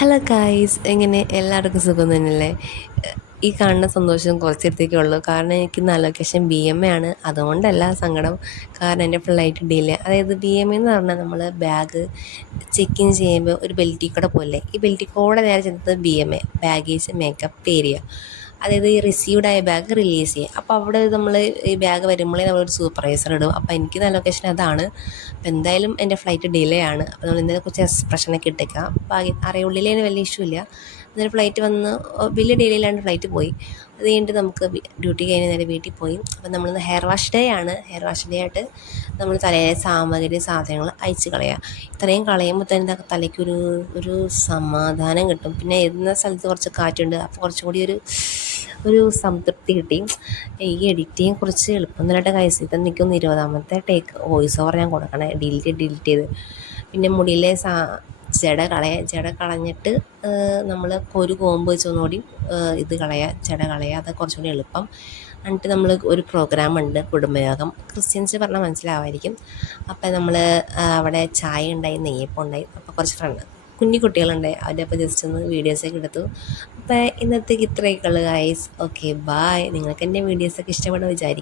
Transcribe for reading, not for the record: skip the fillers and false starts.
Hello guys, എങ്ങനെ എല്ലാവർക്കും സുഖം തന്നെയല്ലേ? ഈ കാണുന്ന സന്തോഷം കുറച്ചേരത്തേക്കേ ഉള്ളൂ. കാരണം എനിക്ക് ഇന്ന് ലൊക്കേഷൻ BMA ആണ്. അതുകൊണ്ടല്ല സങ്കടം, കാരണം എൻ്റെ ഫ്ലൈറ്റ് ഡിലേ. അതായത് BMA എന്ന് പറഞ്ഞാൽ നമ്മൾ ബാഗ് ചെക്ക് ഇൻ ചെയ്യുമ്പോൾ ഒരു ബെൽറ്റിൽ കൂടെ പോലെ, ഈ ബെൽറ്റിൽ കൂടെ നേരെ ചെന്നത് BMA, ബാഗേജ് മേക്കപ്പ് ഏരിയ. അതായത് ഈ റിസീവ്ഡ് ആയ ബാഗ് റിലീസ് ചെയ്യും. അപ്പോൾ അവിടെ നമ്മൾ ഈ ബാഗ് വരുമ്പോഴേ നമ്മളൊരു സൂപ്പർവൈസർ ഇടും. അപ്പോൾ എനിക്ക് നല്ല ലൊക്കേഷൻ അതാണ്. അപ്പോൾ എന്തായാലും എൻ്റെ ഫ്ലൈറ്റ് ഡിലേ ആണ്. അപ്പോൾ നമ്മൾ ഇതിനെ കുറിച്ച് എക്സ്പ്രഷനൊക്കെ ഇട്ടേക്കാം. അറിയുള്ളിലേന് വലിയ ഇഷ്യൂ ഇല്ല. എന്നിട്ട് ഫ്ലൈറ്റ് വന്ന് വലിയ ഡിലേ ഇല്ലാണ്ട് ഫ്ലൈറ്റ് പോയി. അത് കഴിഞ്ഞിട്ട് നമുക്ക് ഡ്യൂട്ടി കഴിഞ്ഞ് നേരെ വീട്ടിൽ പോയി. അപ്പം നമ്മളിന്ന് ഹെയർ വാഷ് ഡേ ആണ്. ഹെയർ വാഷ് ഡേ ആയിട്ട് നമ്മൾ തലയിലെ സാധനങ്ങൾ അയച്ച് കളയുക. ഇത്രയും കളയുമ്പോൾ തന്നെ തലയ്ക്കൊരു ഒരു സമാധാനം കിട്ടും. പിന്നെ എന്ന സ്ഥലത്ത് കുറച്ച് കാറ്റുണ്ട്, അപ്പോൾ കുറച്ചും കൂടി ഒരു സംതൃപ്തി കിട്ടി. ഈ എഡിറ്റിങ് കുറച്ച് എളുപ്പം തന്നെയായിട്ട് കൈസ്. ഇത് എനിക്കൊന്ന് 20ാമത്തെ ടേക്ക് വോയിസ് ഓവർ ഞാൻ കൊടുക്കണേ, ഡിലീറ്റ് ചെയ്ത്. പിന്നെ മുടിയിലെ ജട കളഞ്ഞിട്ട് നമ്മൾ ഒരു കോമ്പ് വെച്ചൊന്നുകൂടി ഇത് ജട കളയുക. അത് കുറച്ചുകൂടി എളുപ്പം. എന്നിട്ട് നമ്മൾ ഒരു പ്രോഗ്രാം ഉണ്ട്, കുടുംബയോഗം. ക്രിസ്ത്യൻസ് പറഞ്ഞാൽ മനസ്സിലാവായിരിക്കും. അപ്പം നമ്മൾ അവിടെ ചായ ഉണ്ടായി, നെയ്യപ്പം ഉണ്ടായി. അപ്പോൾ കുറച്ച് കുഞ്ഞു കുട്ടികളുണ്ടായി, അവരുടെ അപ്പോൾ ജസ്റ്റ് ഒന്ന് വീഡിയോസൊക്കെ എടുത്തു. അപ്പോൾ ഇന്നത്തേക്ക് ഇത്രയൊക്കെ ഉള്ളു ഗൈസ്. Okay, bye. നിങ്ങൾക്ക് എൻ്റെ വീഡിയോസൊക്കെ ഇഷ്ടപ്പെടുമെന്ന് വിചാരിക്കും.